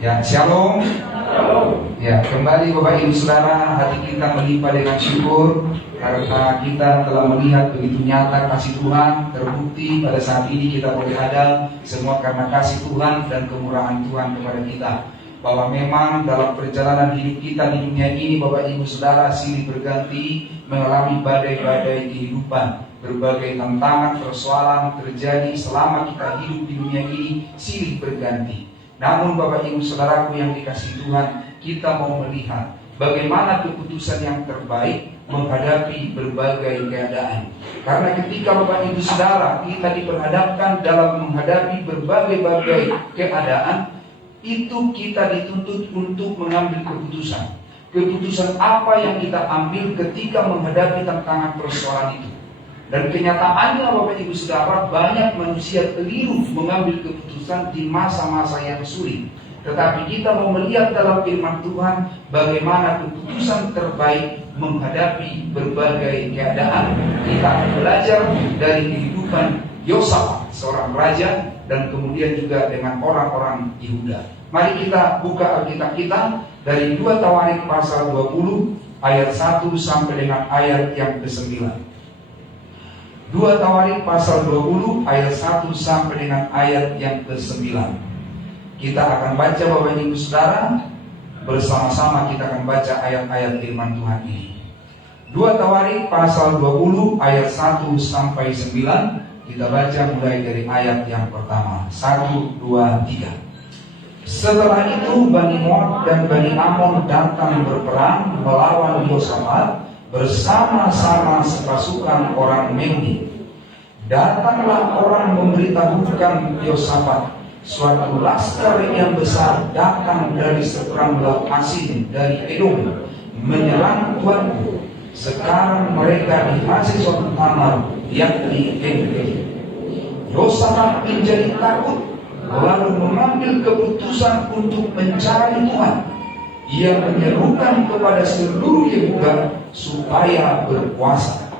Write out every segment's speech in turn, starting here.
Ya, shalom. Ya, kembali Bapak Ibu Saudara, hati kita melimpah dengan syukur karena kita telah melihat begitu nyata kasih Tuhan terbukti pada saat ini kita boleh ada semua karena kasih Tuhan dan kemurahan Tuhan kepada kita. Bahwa memang dalam perjalanan hidup kita di dunia ini Bapak Ibu Saudara silih berganti mengalami badai-badai kehidupan. Berbagai tantangan, persoalan terjadi selama kita hidup di dunia ini silih berganti. Namun Bapak Ibu Saudaraku yang dikasihi Tuhan, kita mau melihat bagaimana keputusan yang terbaik menghadapi berbagai keadaan. Karena ketika Bapak Ibu Saudara kita diperhadapkan dalam menghadapi berbagai keadaan, itu kita dituntut untuk mengambil keputusan. Keputusan apa yang kita ambil ketika menghadapi tantangan persoalan itu. Dan kenyataannya Bapak Ibu Saudara, banyak manusia keliru mengambil keputusan di masa-masa yang sulit. Tetapi kita mau melihat dalam firman Tuhan bagaimana keputusan terbaik menghadapi berbagai keadaan. Kita akan belajar dari kehidupan Yosafat, seorang raja, dan kemudian juga dengan orang-orang Yehuda. Mari kita buka Alkitab kita dari 2 Tawarik pasal 20 ayat 1 sampai dengan ayat yang ke-9. 2 Tawarik pasal 20 ayat 1 sampai dengan ayat yang ke-9. Kita akan baca Bapak Ibu Saudara, bersama-sama kita akan baca ayat-ayat firman Tuhan ini. 2 Tawarik pasal 20 ayat 1 sampai 9. Kita baca mulai dari ayat yang pertama. 1, 2, 3. Setelah itu Bani Moab dan Bani Amon datang berperang melawan Yosafat bersama-sama sepasukan orang Meuni. Datanglah orang memberitahukan Yosafat, suatu laskar yang besar datang dari seberang laut Asin dari Edom menyerang tuanku. Sekarang mereka di Hazezon Tamar, yakni Engedi. Yosafat menjadi takut, lalu mengambil keputusan untuk mencari Tuhan. Ia menyerukan kepada seluruh Yehuda supaya berpuasa.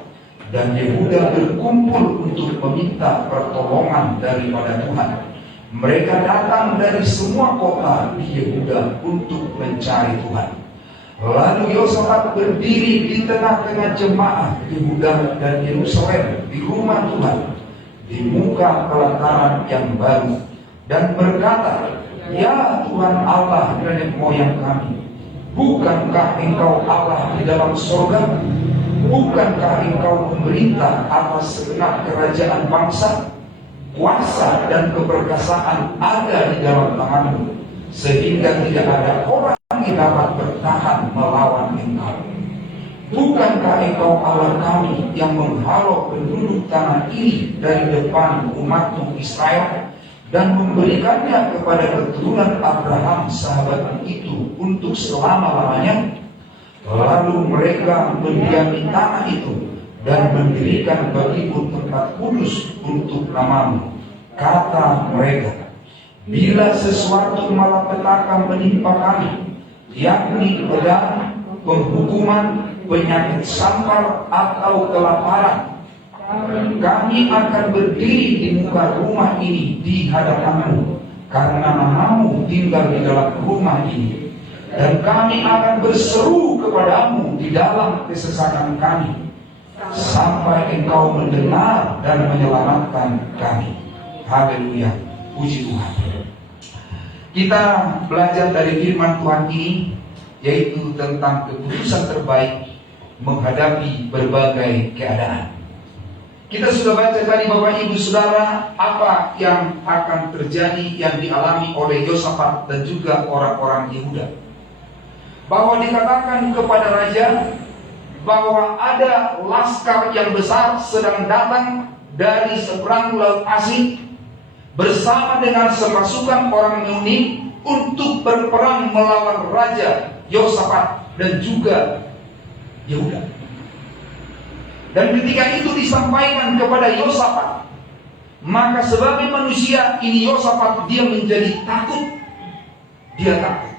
Dan Yehuda berkumpul untuk meminta pertolongan daripada Tuhan. Mereka datang dari semua kota di Yehuda untuk mencari Tuhan. Lalu Yosafat berdiri di tengah-tengah jemaah Yehuda dan Yerusalem di rumah Tuhan, di muka pelataran yang baru, dan berkata, "Ya Tuhan Allah nenek moyang kami, bukankah Engkau Allah di dalam surga? Bukankah Engkau memerintah atas segenap kerajaan bangsa? Kuasa dan keperkasaan ada di dalam tangan-Mu, sehingga tidak ada orang yang dapat bertahan melawan Engkau. Bukankah Engkau Allah kami yang menghalau penduduk tanah ini dari depan umat-Mu Israel dan memberikannya kepada keturunan Abraham sahabat itu untuk selama-lamanya?" Lalu mereka mendiami tanah itu dan mendirikan bagimu tempat kudus untuk nama-Mu. Kata mereka, "Bila sesuatu malapetaka menimpa kami, yakni pedang, penghukuman, penyakit sampar atau kelaparan, kami akan berdiri di muka rumah ini di hadapan-Mu, karena nama-Mu tinggal di dalam rumah ini. Dan kami akan berseru kepada-Mu di dalam kesesakan kami, sampai Engkau mendengar dan menyelamatkan kami." Haleluya, puji Tuhan. Kita belajar dari firman Tuhan ini, yaitu tentang keputusan terbaik menghadapi berbagai keadaan. Kita sudah baca tadi Bapak Ibu Saudara, apa yang akan terjadi yang dialami oleh Yosafat dan juga orang-orang Yehuda. Bahwa dikatakan kepada raja bahwa ada laskar yang besar sedang datang dari seberang laut Asin bersama dengan sepasukan orang Meuni untuk berperang melawan raja Yosafat dan juga Yehuda. Dan ketika itu disampaikan kepada Yosafat, maka sebagai manusia ini Yosafat dia menjadi takut. Dia takut.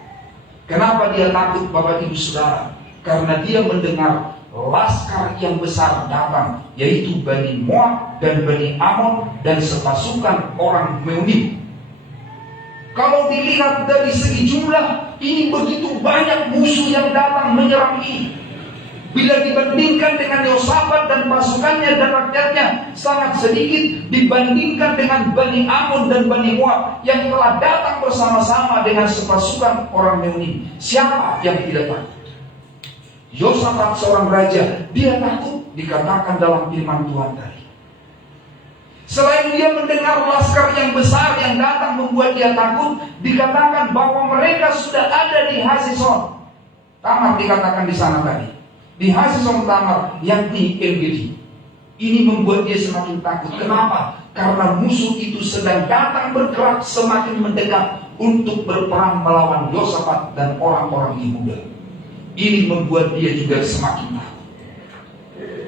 Kenapa dia takut Bapak Ibu Saudara? Karena dia mendengar laskar yang besar datang, yaitu Bani Moab dan Bani Amon dan sepasukan orang Meuni. Kalau dilihat dari segi jumlah, ini begitu banyak musuh yang datang menyerang ini. Bila dibandingkan dengan Yosafat dan pasukannya dan rakyatnya, sangat sedikit dibandingkan dengan Bani Amun dan Bani Moab yang telah datang bersama-sama dengan sepasukan orang Meuni. Siapa yang tidak takut? Yosafat seorang raja, dia takut, dikatakan dalam firman Tuhan tadi. Selain dia mendengar laskar yang besar yang datang membuat dia takut, dikatakan bahwa mereka sudah ada di Hazezon Tamar, dikatakan di sana tadi. Di Hazezon Tamar, yakni En-Gedi. Ini membuat dia semakin takut. Kenapa? Karena musuh itu sedang datang bergerak semakin mendekat untuk berperang melawan Yosafat dan orang-orang Yehuda. Ini membuat dia juga semakin takut.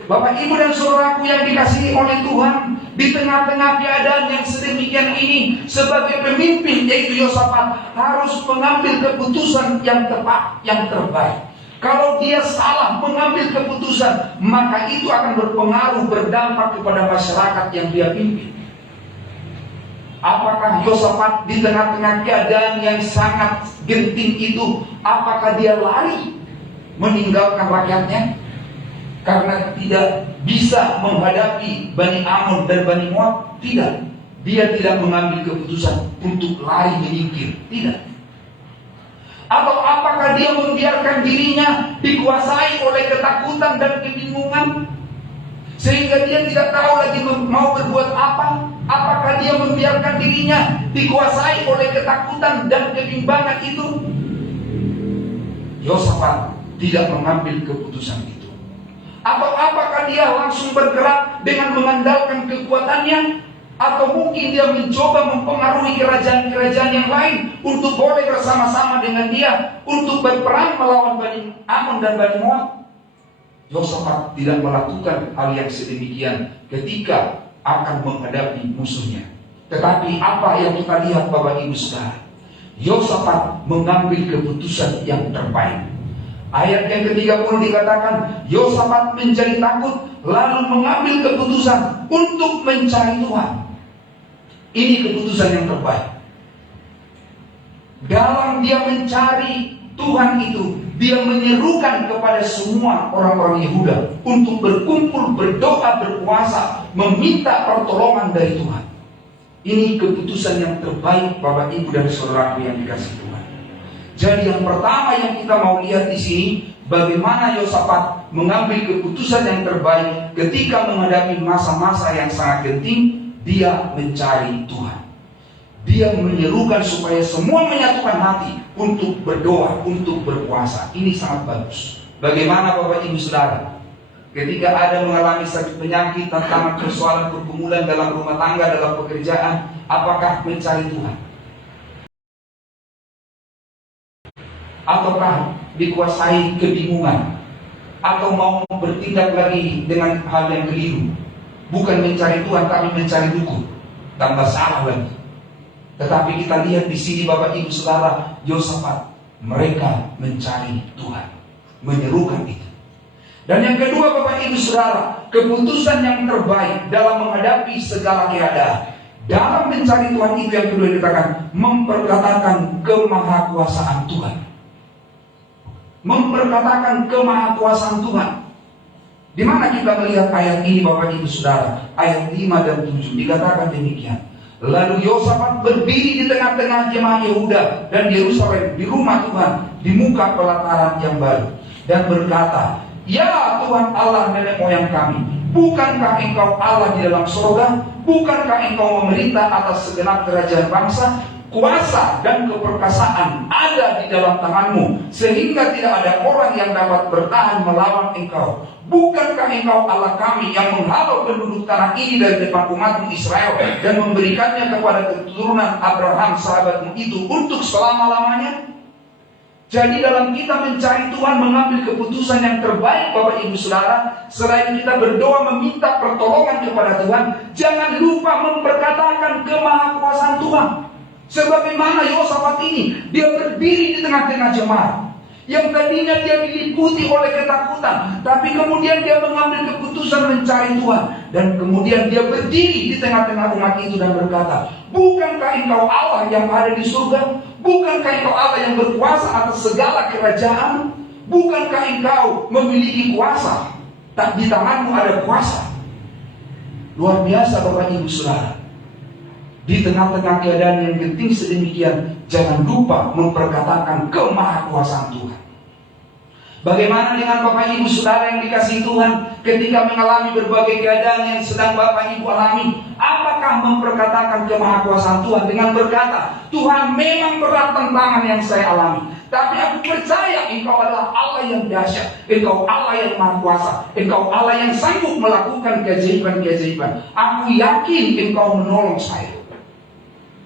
Bapak, Ibu, dan saudaraku yang dikasihi oleh Tuhan, di tengah-tengah keadaan yang sedemikian ini, sebagai pemimpin yaitu Yosafat harus mengambil keputusan yang tepat, yang terbaik. Kalau dia salah mengambil keputusan, maka itu akan berpengaruh, berdampak kepada masyarakat yang dia pimpin. Apakah Yosafat di tengah-tengah keadaan yang sangat genting itu, apakah dia lari meninggalkan rakyatnya karena tidak bisa menghadapi Bani Amun dan Bani Moab? Tidak. Dia tidak mengambil keputusan untuk lari menyingkir. Tidak. Atau apakah dia membiarkan dirinya dikuasai oleh ketakutan dan kebingungan sehingga dia tidak tahu lagi mau berbuat apa? Apakah dia membiarkan dirinya dikuasai oleh ketakutan dan kebimbangan itu? Yosafat tidak mengambil keputusan itu. Atau apakah dia langsung bergerak dengan mengandalkan kekuatannya? Atau mungkin dia mencoba mempengaruhi kerajaan-kerajaan yang lain untuk boleh bersama-sama dengan dia untuk berperang melawan Bani Amun dan Bani Moab? Yosafat tidak melakukan hal yang sedemikian ketika akan menghadapi musuhnya. Tetapi apa yang kita lihat, Bapak Ibu Saudara, Yosafat mengambil keputusan yang terbaik. Ayat yang ke-30 dikatakan, Yosafat menjadi takut lalu mengambil keputusan untuk mencari Tuhan. Ini keputusan yang terbaik. Dalam dia mencari Tuhan itu, dia menyerukan kepada semua orang-orang Yehuda untuk berkumpul, berdoa, berpuasa, meminta pertolongan dari Tuhan. Ini keputusan yang terbaik, Bapak, Ibu, dan saudaraku yang dikasihi Tuhan. Jadi yang pertama yang kita mau lihat di sini, bagaimana Yosafat mengambil keputusan yang terbaik ketika menghadapi masa-masa yang sangat genting. Dia mencari Tuhan. Dia menyerukan supaya semua menyatukan hati untuk berdoa, untuk berpuasa. Ini sangat bagus. Bagaimana Bapak Ibu Saudara, ketika ada mengalami sakit penyakit, tantangan, persoalan, pergumulan dalam rumah tangga, dalam pekerjaan, apakah mencari Tuhan? Ataukah dikuasai kebingungan? Atau mau bertindak lagi dengan hal yang keliru? Bukan mencari Tuhan, tapi mencari dukun. Tambah salah lagi. Tetapi kita lihat di sini, Bapak Ibu Saudara, Yosafat, mereka mencari Tuhan, menyerukan itu. Dan yang kedua, Bapak Ibu Saudara, keputusan yang terbaik dalam menghadapi segala keadaan. Dalam mencari Tuhan itu yang kedua dikatakan, memperkatakan kemahakuasaan Tuhan. Memperkatakan kemahakuasaan Tuhan. Di mana kita melihat ayat ini, Bapak Ibu Saudara? Ayat 5 dan 7 dikatakan demikian. Lalu Yosafat berdiri di tengah-tengah jemaah Yehuda dan Yerusalem di rumah Tuhan di muka pelataran yang baru dan berkata, "Ya Tuhan Allah nenek moyang kami, bukankah Engkau Allah di dalam surga? Bukankah Engkau memerintah atas segenap kerajaan bangsa? Kuasa dan keperkasaan ada di dalam tangan-Mu, sehingga tidak ada orang yang dapat bertahan melawan Engkau. Bukankah Engkau Allah kami yang menghalau penduduk tanah ini dari depan umat-Mu Israel dan memberikannya kepada keturunan Abraham sahabat-Mu itu untuk selama-lamanya?" Jadi dalam kita mencari Tuhan, mengambil keputusan yang terbaik, Bapak Ibu Saudara, selain kita berdoa meminta pertolongan kepada Tuhan, jangan lupa memperkatakan kemahakuasaan Tuhan. Sebagaimana Yosafat ini, dia berdiri di tengah-tengah jemaat. Yang tadinya dia diliputi oleh ketakutan, tapi kemudian dia mengambil keputusan mencari Tuhan. Dan kemudian dia berdiri di tengah-tengah umat itu dan berkata, bukankah engkau Allah yang ada di surga? Bukankah engkau Allah yang berkuasa atas segala kerajaan? Bukankah engkau memiliki kuasa? Tak di tanganmu ada kuasa. Luar biasa Bapak Ibu Saudara. Di tengah-tengah keadaan yang genting sedemikian, jangan lupa memperkatakan kemahakuasaan Tuhan. Bagaimana dengan Bapak Ibu Saudara yang dikasihi Tuhan, ketika mengalami berbagai keadaan yang sedang Bapak Ibu alami? Apakah memperkatakan kemahakuasaan Tuhan dengan berkata, Tuhan memang berat tantangan yang saya alami, tapi aku percaya Engkau adalah Allah yang dahsyat, Engkau Allah yang maha kuasa, Engkau Allah yang sanggup melakukan keajaiban-keajaiban. Aku yakin Engkau menolong saya.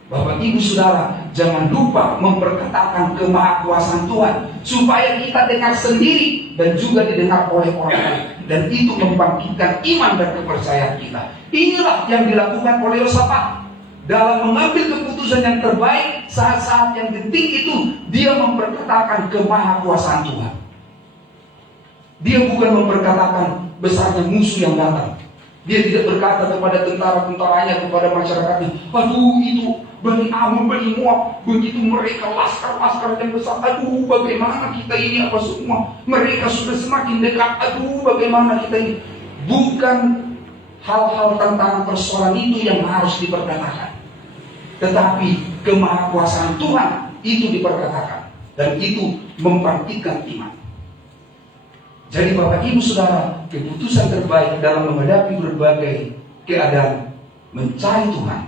Bapak Ibu Saudara, jangan lupa memperkatakan kemahakuasaan Tuhan, supaya kita dengar sendiri dan juga didengar oleh orang lain, dan itu membangkitkan iman dan kepercayaan kita. Inilah yang dilakukan oleh Yosafat dalam mengambil keputusan yang terbaik saat-saat yang genting itu. Dia memperkatakan kemahakuasaan Tuhan. Dia bukan memperkatakan besarnya musuh yang datang. Dia tidak berkata kepada tentara-tentaranya, kepada masyarakatnya, aduh itu Bani Amun, Bani Moab, begitu mereka laskar-laskar yang besar, aduh bagaimana kita ini apa semua, mereka sudah semakin dekat, aduh bagaimana kita ini. Bukan hal-hal tentang persoalan itu yang harus diperkatakan, tetapi kemahakuasaan Tuhan itu diperkatakan, dan itu membangkitkan iman. Jadi Bapak Ibu Saudara, keputusan terbaik dalam menghadapi berbagai keadaan, mencari Tuhan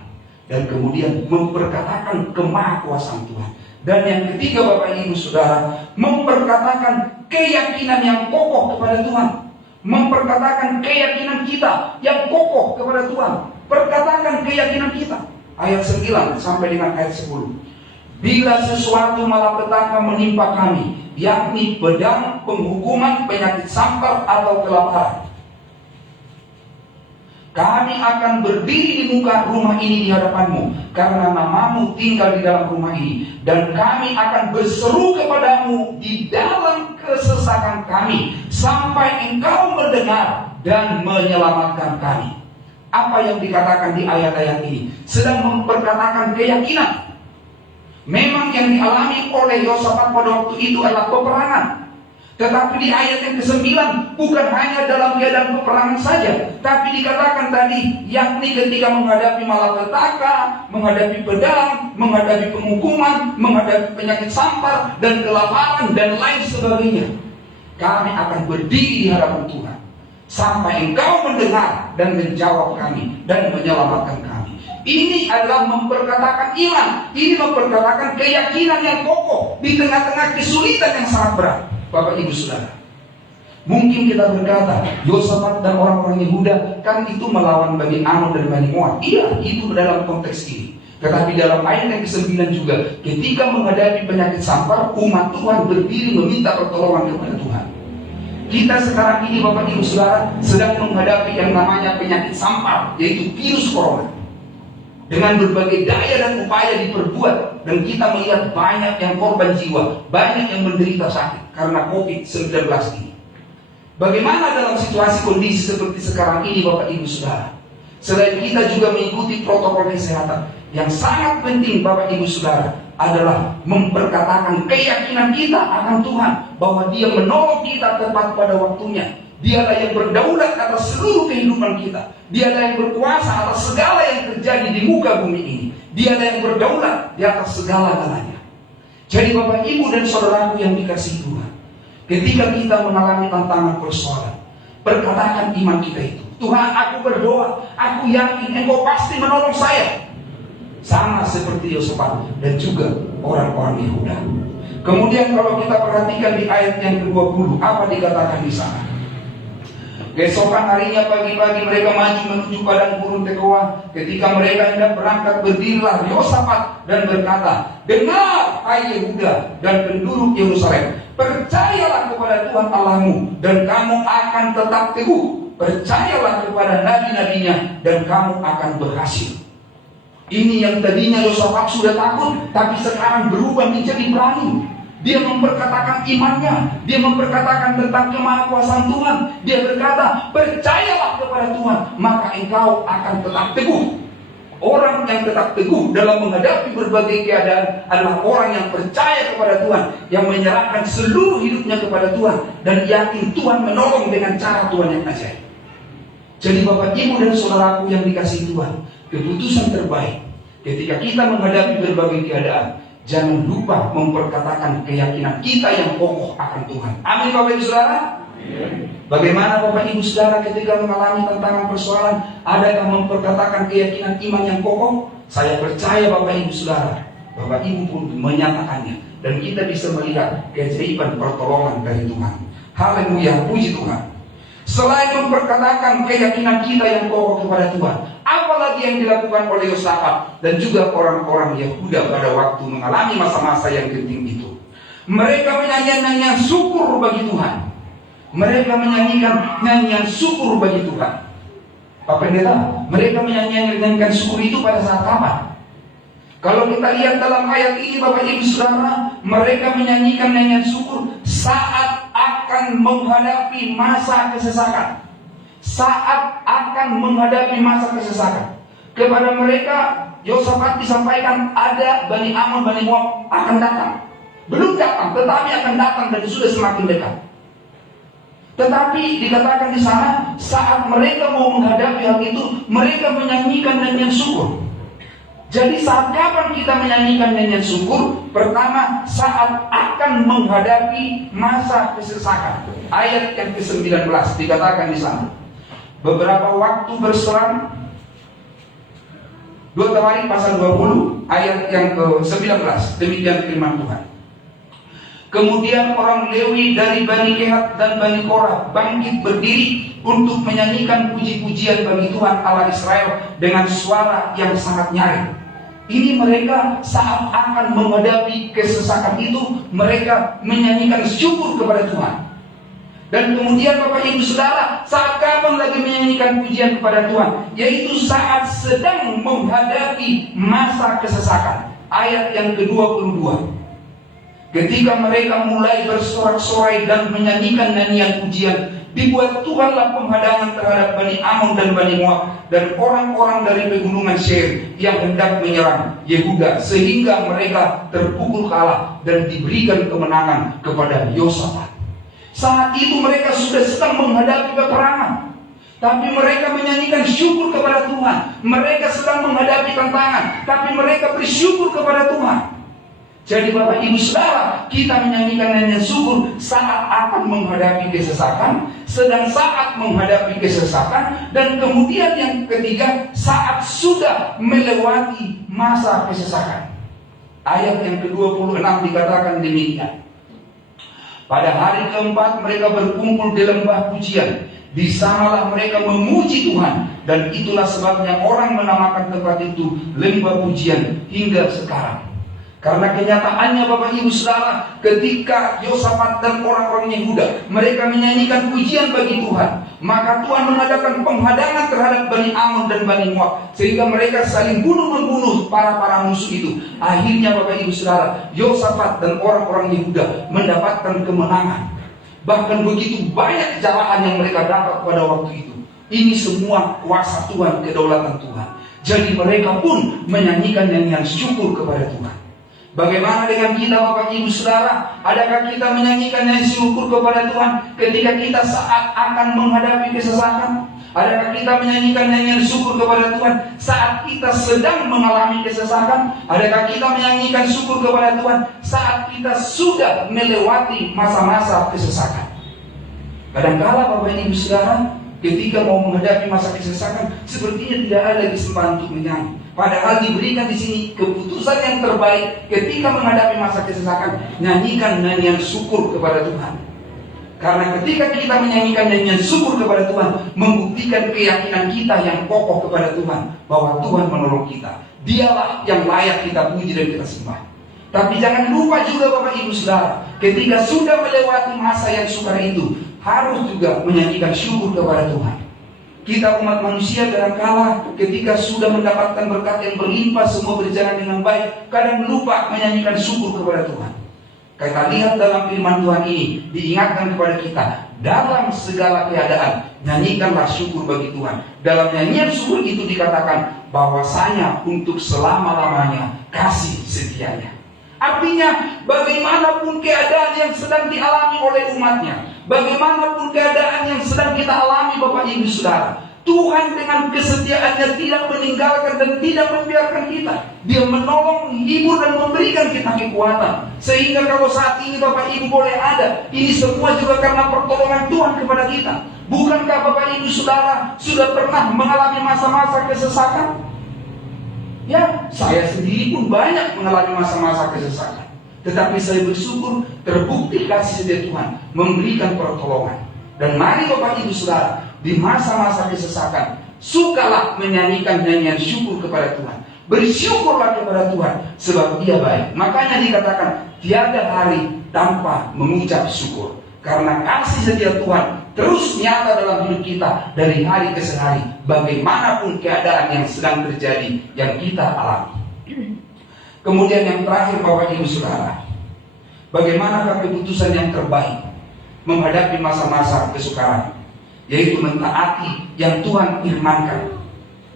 dan kemudian memperkatakan kemahakuasaan Tuhan. Dan yang ketiga Bapak Ibu Saudara, memperkatakan keyakinan yang kokoh kepada Tuhan. Memperkatakan keyakinan kita yang kokoh kepada Tuhan. Perkatakan keyakinan kita. Ayat 9 sampai dengan ayat 10. Bila sesuatu malapetaka menimpa kami, yakni pedang, penghukuman, penyakit sampar atau kelaparan, kami akan berdiri di muka rumah ini di hadapanmu, karena namamu tinggal di dalam rumah ini. Dan kami akan berseru kepadamu di dalam kesesakan kami, sampai engkau mendengar dan menyelamatkan kami. Apa yang dikatakan di ayat-ayat ini sedang memperkatakan keyakinan. Memang yang dialami oleh Yosafat pada waktu itu adalah peperangan. Tetapi di ayat yang ke-9 bukan hanya dalam keadaan peperangan saja, tapi dikatakan tadi, yakni ketika menghadapi malapetaka, menghadapi pedang, menghadapi penghukuman, menghadapi penyakit sampar dan kelaparan dan lain sebagainya. Kami akan berdiri di hadapan Tuhan sampai engkau mendengar dan menjawab kami dan menyelamatkan kami. Ini adalah memperkatakan iman. Ini memperkatakan keyakinan yang kokoh di tengah-tengah kesulitan yang sangat berat. Bapak Ibu Saudara, mungkin kita berkata, Yosafat dan orang-orang Yehuda kan itu melawan Bani Amun dan Bani Moab. Iya, itu dalam konteks ini. Tetapi dalam ayat yang ke-9 juga, ketika menghadapi penyakit sampar, umat Tuhan berdiri meminta pertolongan kepada Tuhan. Kita sekarang ini Bapak Ibu Saudara sedang menghadapi yang namanya penyakit sampar, yaitu virus corona. Dengan berbagai daya dan upaya diperbuat, dan kita melihat banyak yang korban jiwa, banyak yang menderita sakit karena COVID-19 ini. Bagaimana dalam situasi kondisi seperti sekarang ini Bapak Ibu Saudara? Selain kita juga mengikuti protokol kesehatan, yang sangat penting Bapak Ibu Saudara adalah memperkatakan keyakinan kita akan Tuhan, bahwa Dia menolong kita tepat pada waktunya. Dialah yang berdaulat atas seluruh kehidupan kita. Dialah yang berkuasa atas segala yang terjadi di muka bumi ini. Dialah yang berdaulat di atas segala-galanya. Jadi Bapak Ibu dan saudaraku yang dikasihi Tuhan, ketika kita mengalami tantangan persoalan, perkatakan iman kita itu. Tuhan, aku berdoa, aku yakin Engkau pasti menolong saya. Sama seperti Yosafat dan juga orang-orang Yehuda. Kemudian kalau kita perhatikan di ayat yang ke-20, apa dikatakan di sana? Keesokan harinya pagi-pagi mereka maju menuju padang gurun Tekoa. Ketika mereka hendak berangkat, berdirilah Yosafat dan berkata, dengar hai Yehuda dan penduduk Yerusalem, percayalah kepada Tuhan Allahmu dan kamu akan tetap teguh. Percayalah kepada nabi-nabinya dan kamu akan berhasil. Ini yang tadinya Yosafat sudah takut, tapi sekarang berubah menjadi berani. Dia memperkatakan imannya, dia memperkatakan tentang kemahakuasaan Tuhan. Dia berkata, percayalah kepada Tuhan, maka engkau akan tetap teguh. Orang yang tetap teguh dalam menghadapi berbagai keadaan adalah orang yang percaya kepada Tuhan, yang menyerahkan seluruh hidupnya kepada Tuhan, dan yakin Tuhan menolong dengan cara Tuhan yang ajaib. Jadi Bapak, Ibu, dan saudaraku yang dikasihi Tuhan, keputusan terbaik ketika kita menghadapi berbagai keadaan, jangan lupa memperkatakan keyakinan kita yang kokoh akan Tuhan. Amin Bapak Ibu Saudara. Bagaimana Bapak Ibu Saudara ketika mengalami tantangan persoalan, adakah memperkatakan keyakinan iman yang kokoh? Saya percaya Bapak Ibu Saudara, Bapak Ibu pun menyatakannya, dan kita bisa melihat keajaiban pertolongan dari Tuhan. Haleluya, puji Tuhan. Selain memperkatakan keyakinan kita yang kokoh kepada Tuhan, apalagi yang dilakukan oleh Yosafat dan juga orang-orang Yehuda pada waktu mengalami masa-masa yang genting itu? Mereka menyanyikan nyanyian syukur bagi Tuhan. Mereka menyanyikan nyanyian syukur bagi Tuhan. Pak Pendeta, mereka menyanyikan syukur itu pada saat kapan? Kalau kita lihat dalam ayat ini Bapak Ibu Saudara, mereka menyanyikan nyanyian syukur saat akan menghadapi masa kesesakan. Saat akan menghadapi masa kesesakan. Kepada mereka, Yosafat disampaikan ada Bani Ammon, Bani Moab akan datang. Belum datang, tetapi akan datang dan sudah semakin dekat. Tetapi dikatakan di sana, saat mereka mau menghadapi hal itu, mereka menyanyikan nyanyian syukur. Jadi saat kapan kita menyanyikan nyanyian syukur? Pertama, saat akan menghadapi masa kesesakan. Ayat yang ke-19 dikatakan di sana. Beberapa waktu berselang, 2 Tawarik pasal 20 ayat yang ke-19, demikian firman Tuhan. Kemudian orang Lewi dari Bani Kehat dan Bani Korah bangkit berdiri untuk menyanyikan puji-pujian bagi Tuhan Allah Israel dengan suara yang sangat nyaring. Ini mereka saat akan menghadapi kesesakan itu, mereka menyanyikan syukur kepada Tuhan. Dan kemudian Bapak Ibu Saudara, saat kapan lagi menyanyikan pujian kepada Tuhan? Yaitu saat sedang menghadapi masa kesesakan. Ayat yang ke-22. Ketika mereka mulai bersorak-sorai dan menyanyikan nyanyian pujian, dibuat Tuhanlah penghadangan terhadap Bani Ammon dan Bani Moab dan orang-orang dari pegunungan Seir yang hendak menyerang Yehuda, sehingga mereka terpukul kalah dan diberikan kemenangan kepada Yosafat. Saat itu mereka sudah sedang menghadapi peperangan, tapi mereka menyanyikan syukur kepada Tuhan. Mereka sedang menghadapi tantangan, tapi mereka bersyukur kepada Tuhan. Jadi Bapak Ibu Saudara, kita menyanyikan nyanyian syukur saat akan menghadapi kesesakan, sedang saat menghadapi kesesakan, dan kemudian yang ketiga, saat sudah melewati masa kesesakan. Ayat yang ke-26 dikatakan demikian. Pada hari keempat mereka berkumpul di lembah pujian. Di sanalah mereka memuji Tuhan, dan itulah sebabnya orang menamakan tempat itu lembah pujian hingga sekarang. Karena kenyataannya Bapak Ibu Saudara, ketika Yosafat dan orang-orang Yehuda mereka menyanyikan pujian bagi Tuhan, maka Tuhan mengadakan penghadangan terhadap Bani Ammon dan Bani Moab, sehingga mereka saling bunuh-membunuh para musuh itu. Akhirnya Bapak Ibu Saudara, Yosafat dan orang-orang Yehuda mendapatkan kemenangan. Bahkan begitu banyak kejayaan yang mereka dapat pada waktu itu. Ini semua kuasa Tuhan, kedaulatan Tuhan. Jadi mereka pun menyanyikan nyanyian syukur kepada Tuhan. Bagaimana dengan kita Bapak Ibu Saudara? Adakah kita menyanyikan nyanyian syukur kepada Tuhan ketika kita saat akan menghadapi kesesakan? Adakah kita menyanyikan nyanyian syukur kepada Tuhan saat kita sedang mengalami kesesakan? Adakah kita menyanyikan syukur kepada Tuhan saat kita sudah melewati masa-masa kesesakan? Kadang-kala Bapak Ibu Saudara, ketika mau menghadapi masa kesesakan, sepertinya tidak ada lagi kesempatan untuk menyanyi. Padahal diberikan di sini keputusan yang terbaik ketika menghadapi masa kesesakan, nyanyikan nyanyian syukur kepada Tuhan. Karena ketika kita menyanyikan nyanyian syukur kepada Tuhan, membuktikan keyakinan kita yang kokoh kepada Tuhan bahwa Tuhan menolong kita. Dialah yang layak kita puji dan kita sembah. Tapi jangan lupa juga Bapak Ibu Saudara, ketika sudah melewati masa yang sukar itu, harus juga menyanyikan syukur kepada Tuhan. Kita umat manusia kadangkala ketika sudah mendapatkan berkat yang berlimpah, semua berjalan dengan baik, kadang lupa menyanyikan syukur kepada Tuhan. Kita lihat dalam firman Tuhan ini, diingatkan kepada kita, dalam segala keadaan, nyanyikanlah syukur bagi Tuhan. Dalam nyanyian syukur itu dikatakan, bahwasanya untuk selama-lamanya kasih setianya. Artinya, bagaimanapun keadaan yang sedang dialami oleh umatnya, bagaimanapun keadaan yang sedang kita alami Bapak Ibu Saudara, Tuhan dengan kesetiaannya tidak meninggalkan dan tidak membiarkan kita. Dia menolong, menghibur dan memberikan kita kekuatan. Sehingga kalau saat ini Bapak Ibu boleh ada, ini semua juga karena pertolongan Tuhan kepada kita. Bukankah Bapak Ibu Saudara sudah pernah mengalami masa-masa kesesakan? Ya, saya sendiri pun banyak mengalami masa-masa kesesakan. Tetapi saya bersyukur terbukti kasih setia Tuhan memberikan pertolongan. Dan mari Bapak Ibu Saudara, di masa-masa kesesakan, sukalah menyanyikan nyanyian syukur kepada Tuhan. Bersyukurlah kepada Tuhan, sebab Dia baik. Makanya dikatakan, tiada hari tanpa mengucap syukur. Karena kasih setia Tuhan terus nyata dalam hidup kita dari hari ke hari, bagaimanapun keadaan yang sedang terjadi, yang kita alami. Kemudian yang terakhir Bapak Ibu Saudara, bagaimanakah keputusan yang terbaik menghadapi masa-masa kesukaran? Yaitu mentaati yang Tuhan firmankan.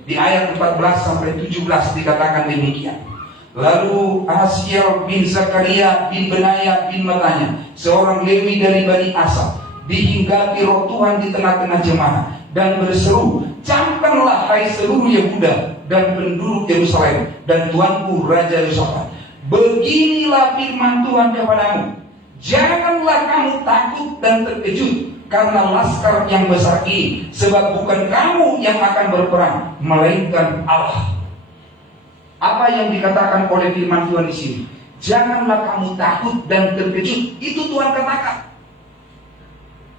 Di ayat 14-17 dikatakan demikian. Lalu Ahasiel bin Zakaria bin Benaya bin Matanya, seorang Lewi dari Bani Asaf, dihinggapi roh Tuhan di tengah-tengah jemaah dan berseru, camkanlah hai seluruh Yehuda dan penduduk Yerusalem dan tuanku Raja Yosafat, beginilah firman Tuhan kepadamu, janganlah kamu takut dan terkejut karena laskar yang besar ini, sebab bukan kamu yang akan berperang, melainkan Allah. Apa yang dikatakan oleh firman Tuhan di sini? Janganlah kamu takut dan terkejut. Itu Tuhan katakan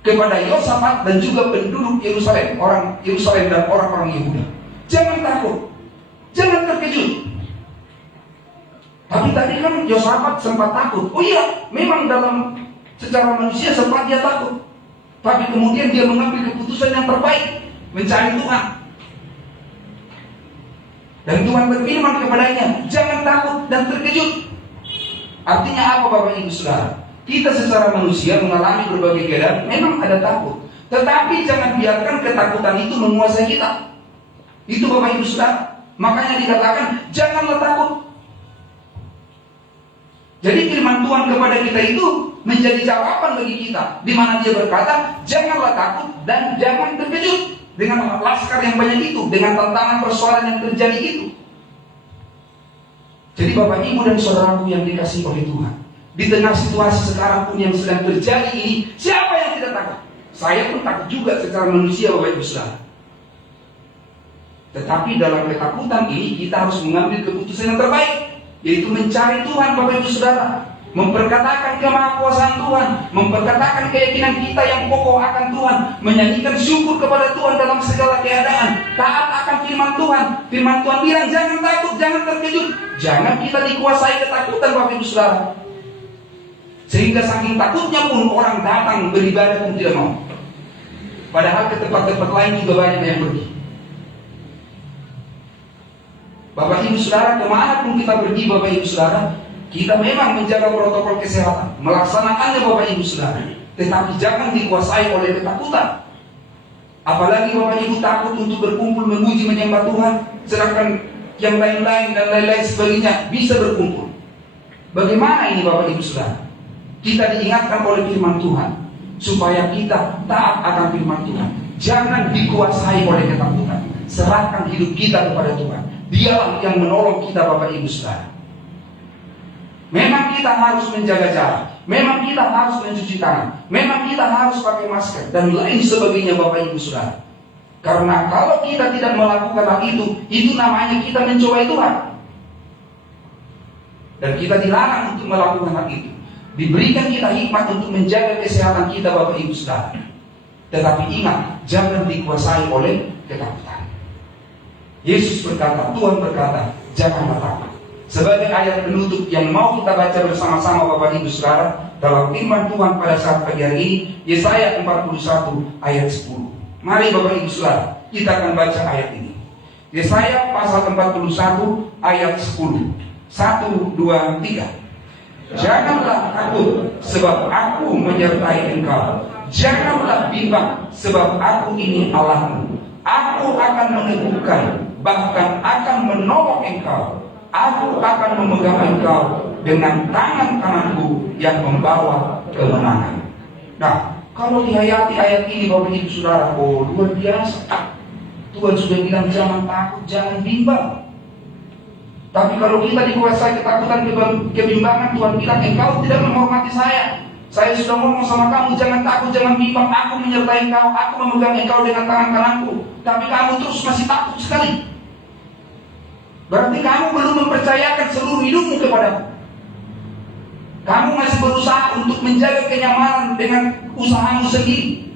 kepada Yosafat dan juga penduduk Yerusalem, orang Yerusalem dan orang-orang Yehuda. Jangan takut, jangan terkejut. Tapi tadi kan Yosafat sempat takut. Oh iya, memang dalam secara manusia sempat dia takut. Tapi kemudian dia mengambil keputusan yang terbaik, mencari Tuhan. Dan Tuhan berfirman kepadanya, jangan takut dan terkejut. Artinya apa Bapak Ibu Saudara? Kita secara manusia mengalami berbagai keadaan, memang ada takut. Tetapi jangan biarkan ketakutan itu menguasai kita. Itu Bapak Ibu Saudara. Makanya dikatakan, janganlah takut. Jadi firman Tuhan kepada kita itu menjadi jawaban bagi kita, di mana Dia berkata, janganlah takut dan jangan terkejut dengan laskar yang banyak itu, dengan tantangan persoalan yang terjadi itu. Jadi Bapak Ibu dan saudaraku yang dikasihi oleh Tuhan, di tengah situasi sekarang pun yang sedang terjadi ini, siapa yang tidak takut? Saya pun takut juga secara manusia Bapak Ibu Saudara. Tetapi dalam ketakutan ini kita harus mengambil keputusan yang terbaik, yaitu mencari Tuhan Bapak Ibu Saudara, memperkatakan kemahakuasaan Tuhan, memperkatakan keyakinan kita yang kokoh akan Tuhan, menyanyikan syukur kepada Tuhan dalam segala keadaan, taat akan firman Tuhan. Firman Tuhan bilang jangan takut, jangan terkejut, jangan kita dikuasai ketakutan Bapak Ibu Saudara, sehingga saking takutnya pun orang datang beribadah pun tidak mau. Padahal ke tempat-tempat lain juga banyak yang pergi. Bapak Ibu Saudara, kemana pun kita pergi Bapak Ibu Saudara, kita memang menjaga protokol kesehatan, melaksanakannya Bapak Ibu Saudara. Tetapi jangan dikuasai oleh ketakutan. Apalagi Bapak Ibu takut untuk berkumpul memuji menyembah Tuhan, sedangkan yang lain-lain dan lain-lain sebagainya bisa berkumpul. Bagaimana ini Bapak Ibu Saudara? Kita diingatkan oleh firman Tuhan supaya kita taat akan firman Tuhan. Jangan dikuasai oleh ketakutan. Serahkan hidup kita kepada Tuhan. Dialah yang menolong kita Bapak Ibu Saudara. Memang kita harus menjaga jarak, memang kita harus mencuci tangan, memang kita harus pakai masker dan lain sebagainya Bapak Ibu Saudara. Karena kalau kita tidak melakukan hal itu namanya kita mencobai Tuhan. Dan kita dilarang untuk melakukan hal itu. Diberikan kita hikmat untuk menjaga kesehatan kita Bapak Ibu Saudara. Tetapi ingat, jangan dikuasai oleh ketakutan. Yesus berkata, Tuhan berkata, janganlah takut. Sebagai ayat penutup yang mau kita baca bersama-sama Bapak Ibu Saudara dalam firman Tuhan pada saat pagi hari ini, Yesaya 41 ayat 10. Mari Bapak Ibu Saudara, kita akan baca ayat ini. Yesaya pasal 41 ayat 10. 1, 2, 3. Janganlah takut, sebab aku menyertai engkau. Janganlah bimbang, sebab aku ini Allahmu. Aku akan meneguhkan, bahkan akan menolong engkau. Aku akan memegang engkau dengan tangan kananku yang membawa kemenangan. Nah, kalau dihayati ayat ini Bapak Ibu Saudara, oh luar biasa. Tuhan sudah bilang jangan takut, jangan bimbang. Tapi kalau kita dikuasai ketakutan, kebimbangan, Tuhan bilang engkau tidak menghormati saya. Saya sudah ngomong sama kamu, jangan takut, jangan bimbang. Aku menyertai engkau, aku memegang engkau dengan tangan kananku. Tapi kamu terus masih takut sekali. Berarti kamu belum mempercayakan seluruh hidupmu kepadaku. Kamu masih berusaha untuk menjaga kenyamanan dengan usahamu sendiri.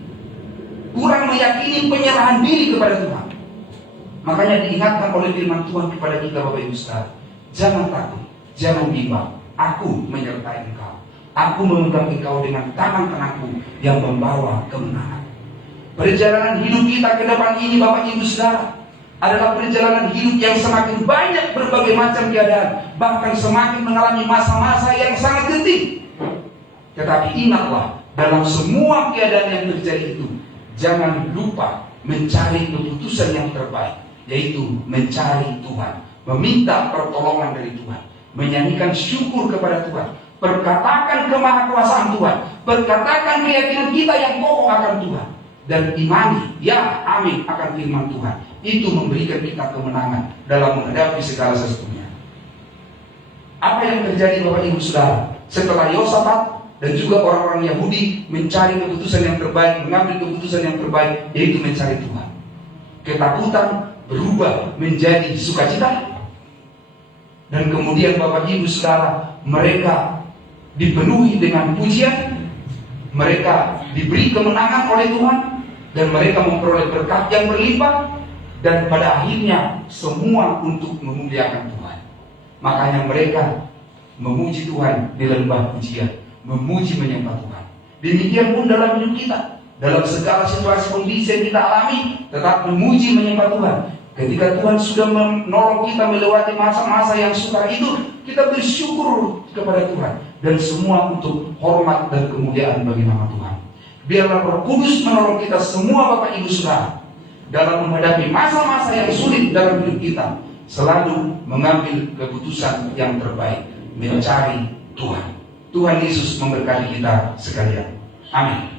Kurang meyakini penyerahan diri kepada Tuhan. Makanya diingatkan oleh firman Tuhan kepada kita Bapak Ibu Saudara, jangan takut, jangan bimbang. Aku menyertai engkau. Aku memegang engkau dengan tangan kananku yang membawa kemenangan. Perjalanan hidup kita ke depan ini Bapak Ibu Saudara adalah perjalanan hidup yang semakin banyak berbagai macam keadaan, bahkan semakin mengalami masa-masa yang sangat genting. Tetapi ingatlah, dalam semua keadaan yang terjadi itu, jangan lupa mencari keputusan yang terbaik, yaitu mencari Tuhan, meminta pertolongan dari Tuhan, menyanyikan syukur kepada Tuhan, perkatakan kemahakuasaan Tuhan, perkatakan keyakinan kita yang kokoh akan Tuhan, dan imani, ya amin akan firman Tuhan. Itu memberikan kita kemenangan dalam menghadapi segala sesuatunya. Apa yang terjadi Bapak Ibu Saudara setelah Yosafat dan juga orang-orang Yahudi mencari keputusan yang terbaik, mengambil keputusan yang terbaik, yaitu mencari Tuhan. Ketakutan berubah menjadi sukacita. Dan kemudian Bapak Ibu Saudara, mereka dipenuhi dengan pujian, mereka diberi kemenangan oleh Tuhan, dan mereka memperoleh berkat yang berlimpah. Dan pada akhirnya semua untuk memuliakan Tuhan. Makanya mereka memuji Tuhan di lembah pujian, memuji menyembah Tuhan. Demikian pun dalam hidup kita, dalam segala situasi kondisi yang kita alami, tetap memuji menyembah Tuhan. Ketika Tuhan sudah menolong kita melewati masa-masa yang sukar itu, kita bersyukur kepada Tuhan. Dan semua untuk hormat dan kemuliaan bagi nama Tuhan. Biarlah Roh Kudus menolong kita semua Bapak Ibu Saudara, dalam menghadapi masa-masa yang sulit dalam hidup kita, selalu mengambil keputusan yang terbaik, mencari Tuhan. Tuhan Yesus memberkati kita sekalian. Amin.